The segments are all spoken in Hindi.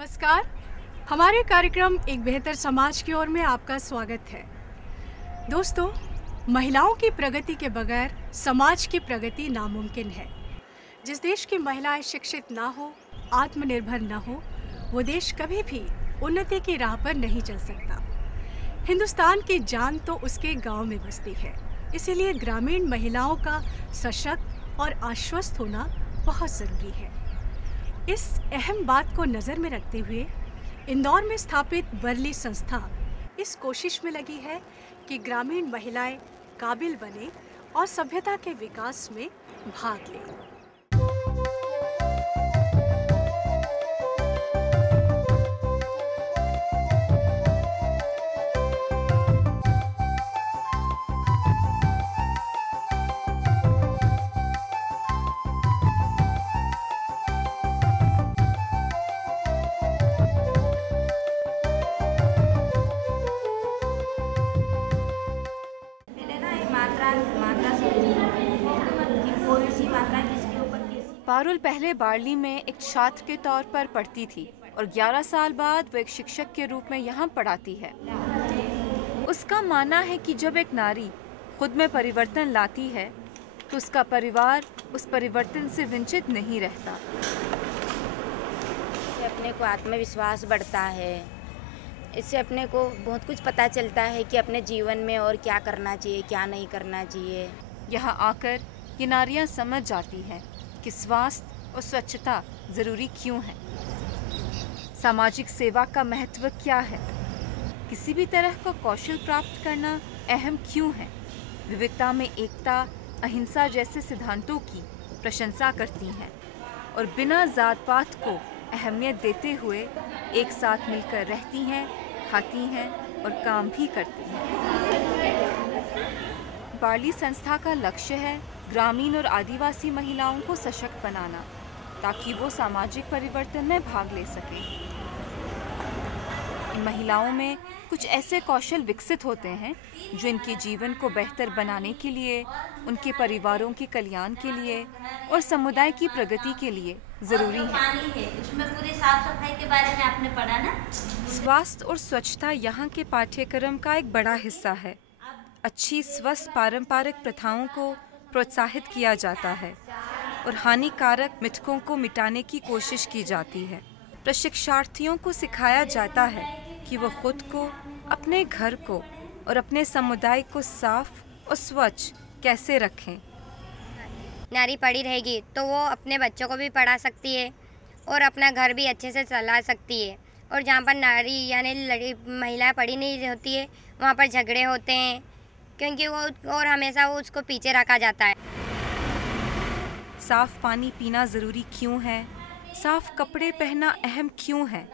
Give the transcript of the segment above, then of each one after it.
नमस्कार। हमारे कार्यक्रम एक बेहतर समाज की ओर में आपका स्वागत है। दोस्तों, महिलाओं की प्रगति के बगैर समाज की प्रगति नामुमकिन है। जिस देश की महिलाएं शिक्षित ना हो, आत्मनिर्भर ना हो, वो देश कभी भी उन्नति की राह पर नहीं चल सकता। हिंदुस्तान की जान तो उसके गांव में बसती है। इसीलिए ग्रामीण महिलाओं का सशक्त और आश्वस्त होना बहुत ज़रूरी है। इस अहम बात को नज़र में रखते हुए इंदौर में स्थापित बर्ली संस्था इस कोशिश में लगी है कि ग्रामीण महिलाएं काबिल बने और सभ्यता के विकास में भाग लें। पारुल पहले बार्ली में एक छात्र के तौर पर पढ़ती थी और 11 साल बाद वो एक शिक्षक के रूप में यहाँ पढ़ाती है। उसका मानना है कि जब एक नारी खुद में परिवर्तन लाती है तो उसका परिवार उस परिवर्तन से वंचित नहीं रहता। इससे अपने को आत्मविश्वास बढ़ता है। इससे अपने को बहुत कुछ पता चलता है कि अपने जीवन में और क्या करना चाहिए, क्या नहीं करना चाहिए। यहाँ आकर ये नारियाँ समझ जाती हैं कि स्वास्थ्य और स्वच्छता ज़रूरी क्यों है, सामाजिक सेवा का महत्व क्या है, किसी भी तरह का कौशल प्राप्त करना अहम क्यों है, विविधता में एकता, अहिंसा जैसे सिद्धांतों की प्रशंसा करती हैं और बिना जात पात को अहमियत देते हुए एक साथ मिलकर रहती हैं, खाती हैं और काम भी करती हैं। बार्ली संस्था का लक्ष्य है ग्रामीण और आदिवासी महिलाओं को सशक्त बनाना ताकि वो सामाजिक परिवर्तन में भाग ले सकें। इन महिलाओं में कुछ ऐसे कौशल विकसित होते हैं जो इनके जीवन को बेहतर बनाने के लिए, उनके परिवारों के कल्याण के लिए और समुदाय की प्रगति के लिए ज़रूरी है। इसमें पूरी साफ सफाई के बारे में आपने पढ़ा ना? स्वास्थ्य और स्वच्छता यहाँ के पाठ्यक्रम का एक बड़ा हिस्सा है। अच्छी स्वस्थ पारंपरिक प्रथाओं को प्रोत्साहित किया जाता है और हानिकारक मिथकों को मिटाने की कोशिश की जाती है। प्रशिक्षार्थियों को सिखाया जाता है कि वो खुद को, अपने घर को और अपने समुदाय को साफ और स्वच्छ कैसे रखें। नारी पढ़ी रहेगी तो वो अपने बच्चों को भी पढ़ा सकती है और अपना घर भी अच्छे से चला सकती है। और जहाँ पर नारी यानी महिला पढ़ी नहीं होती है वहाँ पर झगड़े होते हैं क्योंकि वो और हमेशा वो उसको पीछे रखा जाता है। साफ पानी पीना ज़रूरी क्यों है, साफ कपड़े पहनना अहम क्यों है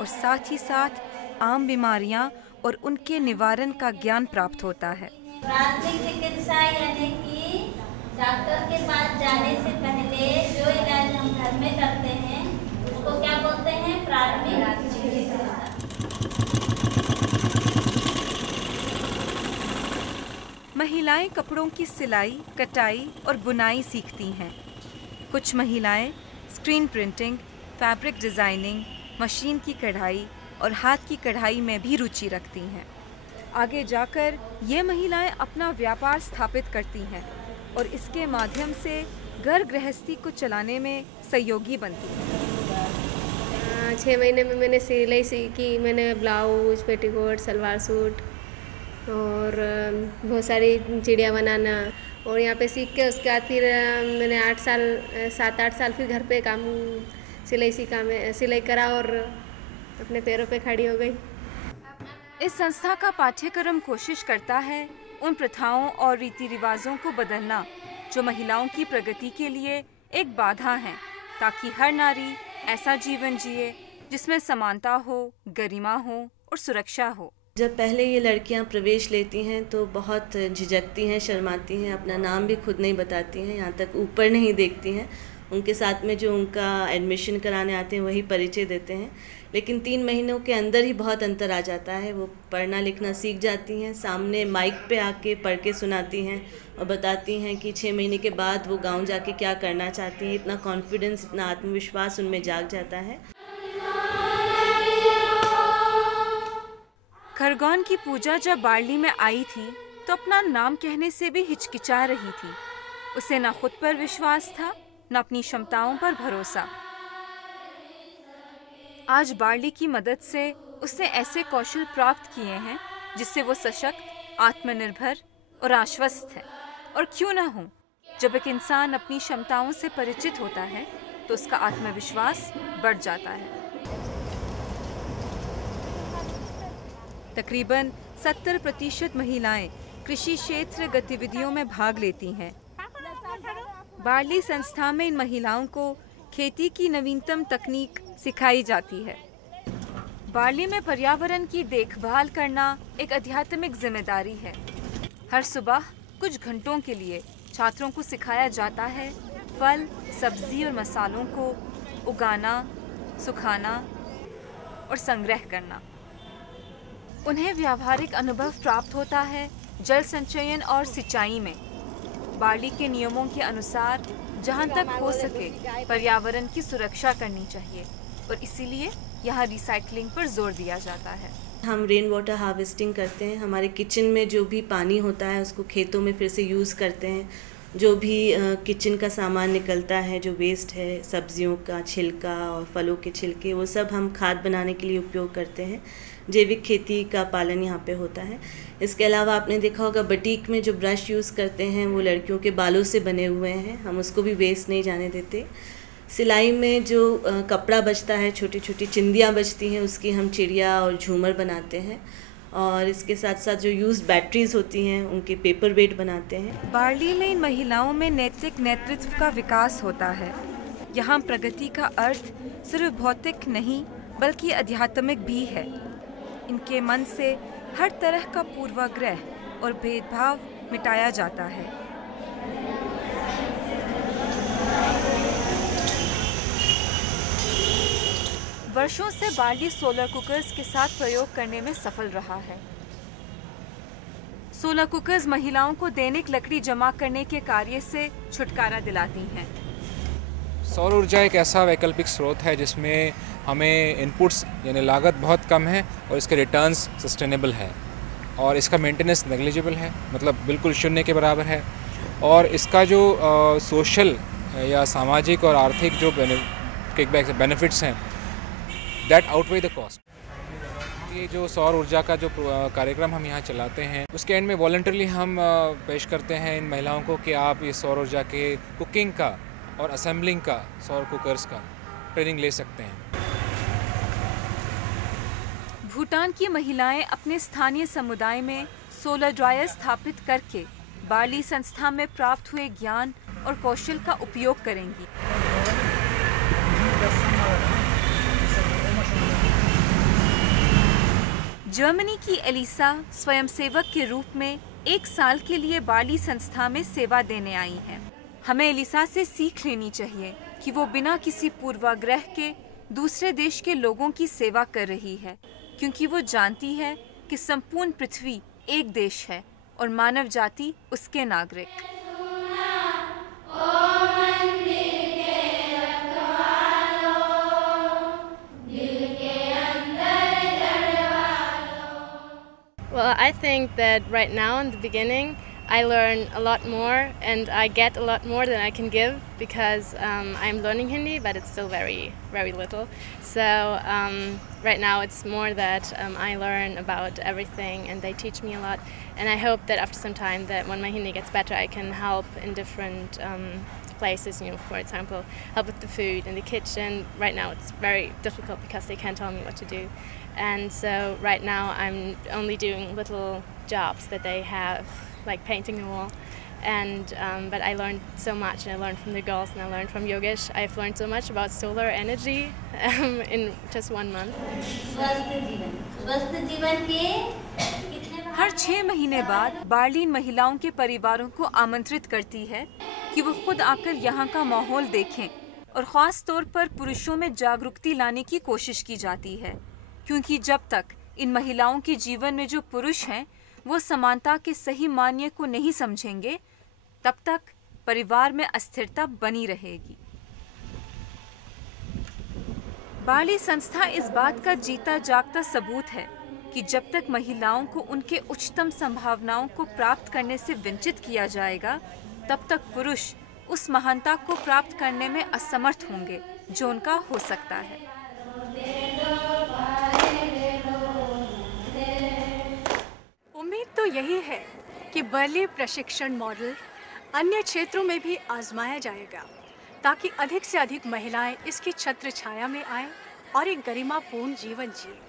और साथ ही साथ आम बीमारियां और उनके निवारण का ज्ञान प्राप्त होता है। प्राथमिक चिकित्सा यानी कि डॉक्टर के पास जाने से पहले जो इलाज हम घर में करते हैं उसको क्या बोलते हैं? प्राथमिक चिकित्सा। महिलाएं कपड़ों की सिलाई, कटाई और बुनाई सीखती हैं। कुछ महिलाएं screen printing, fabric designing, machine की कढ़ाई और हाथ की कढ़ाई में भी रुचि रखती हैं। आगे जाकर ये महिलाएं अपना व्यापार स्थापित करती हैं और इसके माध्यम से घर गृहस्थी को चलाने में सहयोगी बनती हैं। 6 महीने में मैंने सिलाई सीखी। मैंने ब्लाउज, पेटीकोट, सलवार सूट और बहुत सारी चिड़िया बनाना और यहाँ पे सीख के उसके बाद फिर मैंने 7-8 साल फिर घर पे काम सिलाई सीखा। मैं सिलाई करा और अपने पैरों पे खड़ी हो गई। इस संस्था का पाठ्यक्रम कोशिश करता है उन प्रथाओं और रीति रिवाजों को बदलना जो महिलाओं की प्रगति के लिए एक बाधा हैं, ताकि हर नारी ऐसा जीवन जिए जिसमें समानता हो, गरिमा हो और सुरक्षा हो। जब पहले ये लड़कियां प्रवेश लेती हैं तो बहुत झिझकती हैं, शर्माती हैं, अपना नाम भी खुद नहीं बताती हैं, यहाँ तक ऊपर नहीं देखती हैं। उनके साथ में जो उनका एडमिशन कराने आते हैं वही परिचय देते हैं। लेकिन 3 महीनों के अंदर ही बहुत अंतर आ जाता है। वो पढ़ना लिखना सीख जाती हैं, सामने माइक पे आके पढ़ के सुनाती हैं और बताती हैं कि 6 महीने के बाद वो गांव जाके क्या करना चाहती हैं। इतना कॉन्फिडेंस, इतना आत्मविश्वास उनमें जाग जाता है। खरगोन की पूजा जब बार्ली में आई थी तो अपना नाम कहने से भी हिचकिचा रही थी। उसे न खुद पर विश्वास था, न अपनी क्षमताओं पर भरोसा। आज बार्ली की मदद से उसने ऐसे कौशल प्राप्त किए हैं जिससे वो सशक्त, आत्मनिर्भर और आश्वस्त है। और क्यों ना हो, जब एक इंसान अपनी क्षमताओं से परिचित होता है तो उसका आत्मविश्वास बढ़ जाता है। तकरीबन 70% महिलाएं कृषि क्षेत्र गतिविधियों में भाग लेती हैं। बार्ली संस्था में इन महिलाओं को खेती की नवीनतम तकनीक सिखाई जाती है। बार्ली में पर्यावरण की देखभाल करना एक आध्यात्मिक जिम्मेदारी है। हर सुबह कुछ घंटों के लिए छात्रों को सिखाया जाता है फल, सब्जी और मसालों को उगाना, सुखाना और संग्रह करना। उन्हें व्यावहारिक अनुभव प्राप्त होता है जल संचयन और सिंचाई में। बार्ली के नियमों के अनुसार जहाँ तक हो सके पर्यावरण की सुरक्षा करनी चाहिए और इसीलिए यहाँ रिसाइकलिंग पर जोर दिया जाता है। हम रेन वाटर हार्वेस्टिंग करते हैं। हमारे किचन में जो भी पानी होता है उसको खेतों में फिर से यूज़ करते हैं। जो भी किचन का सामान निकलता है, जो वेस्ट है, सब्जियों का छिलका और फलों के छिलके, वो सब हम खाद बनाने के लिए उपयोग करते हैं। जैविक खेती का पालन यहाँ पे होता है। इसके अलावा आपने देखा होगा बटीक में जो ब्रश यूज़ करते हैं वो लड़कियों के बालों से बने हुए हैं, हम उसको भी वेस्ट नहीं जाने देते। सिलाई में जो कपड़ा बचता है, छोटी छोटी चिंदियाँ बचती हैं, उसकी हम चिड़िया और झूमर बनाते हैं। और इसके साथ साथ जो यूज्ड बैटरीज होती हैं उनके पेपर वेट बनाते हैं। बार्ली में इन महिलाओं में नैतिक नेतृत्व का विकास होता है। यहाँ प्रगति का अर्थ सिर्फ भौतिक नहीं बल्कि आध्यात्मिक भी है। इनके मन से हर तरह का पूर्वाग्रह और भेदभाव मिटाया जाता है। वर्षों से बार्ली सोलर कुकर्स के साथ प्रयोग करने में सफल रहा है। सोलर कुकर्स महिलाओं को दैनिक लकड़ी जमा करने के कार्य से छुटकारा दिलाती हैं। सौर ऊर्जा एक ऐसा वैकल्पिक स्रोत है जिसमें हमें इनपुट्स यानी लागत बहुत कम है और इसके रिटर्न्स सस्टेनेबल है और इसका मेंटेनेंस नेग्लिजिबल है, मतलब बिल्कुल शून्य के बराबर है। और इसका जो सोशल या सामाजिक और आर्थिक जो बेनिफिट्स हैं दैट आउटवे द कॉस्ट। ये जो सौर ऊर्जा का जो कार्यक्रम हम यहाँ चलाते हैं उसके एंड में वॉलंटरली हम पेश करते हैं इन महिलाओं को कि आप इस सौर ऊर्जा के कुकिंग का और असेंबलिंग का, सौर कुकर्स का ट्रेनिंग ले सकते हैं। भूटान की महिलाएं अपने स्थानीय समुदाय में सोलर ड्रायर स्थापित करके बार्ली संस्था में प्राप्त हुए ज्ञान और कौशल का उपयोग करेंगी। जर्मनी की एलिसा स्वयंसेवक के रूप में 1 साल के लिए बार्ली संस्था में सेवा देने आई हैं। हमें एलिसा से सीख लेनी चाहिए कि वो बिना किसी पूर्वाग्रह के दूसरे देश के लोगों की सेवा कर रही है, क्योंकि वो जानती है कि संपूर्ण पृथ्वी एक देश है और मानव जाति उसके नागरिक। Well, I think that right now in the beginning I learn a lot more and I get a lot more than I can give because I'm learning Hindi, but it's still very, very little. So right now it's more that I learn about everything and they teach me a lot. And I hope that after some time that when my Hindi gets better, I can help in different places, you know, for example, help with the food in the kitchen. Right now it's very difficult because they can't tell me what to do. And so right now I'm only doing little jobs that they have, like painting the wall. And but I learned so much, and I learned from the girls and I learned from Yogesh. I've learned so much about solar energy in just 1 month. हर 6 महीने बाद बार्ली महिलाओं के परिवारों को आमंत्रित करती है कि वो खुद आकर यहाँ का माहौल देखें और ख़ास तौर पर पुरुषों में जागरूकता लाने की कोशिश की जाती है, क्योंकि जब तक इन महिलाओं के जीवन में जो पुरुष हैं वो समानता के सही मायने को नहीं समझेंगे, तब तक परिवार में अस्थिरता बनी रहेगी। बार्ली संस्था इस बात का जीता जागता सबूत है कि जब तक महिलाओं को उनके उच्चतम संभावनाओं को प्राप्त करने से वंचित किया जाएगा, तब तक पुरुष उस महानता को प्राप्त करने में असमर्थ होंगे जो उनका हो सकता है। उम्मीद तो यही है कि बर्ली प्रशिक्षण मॉडल अन्य क्षेत्रों में भी आजमाया जाएगा, ताकि अधिक से अधिक महिलाएं इसकी छत्र छाया में आएं और एक गरिमापूर्ण जीवन जिएं।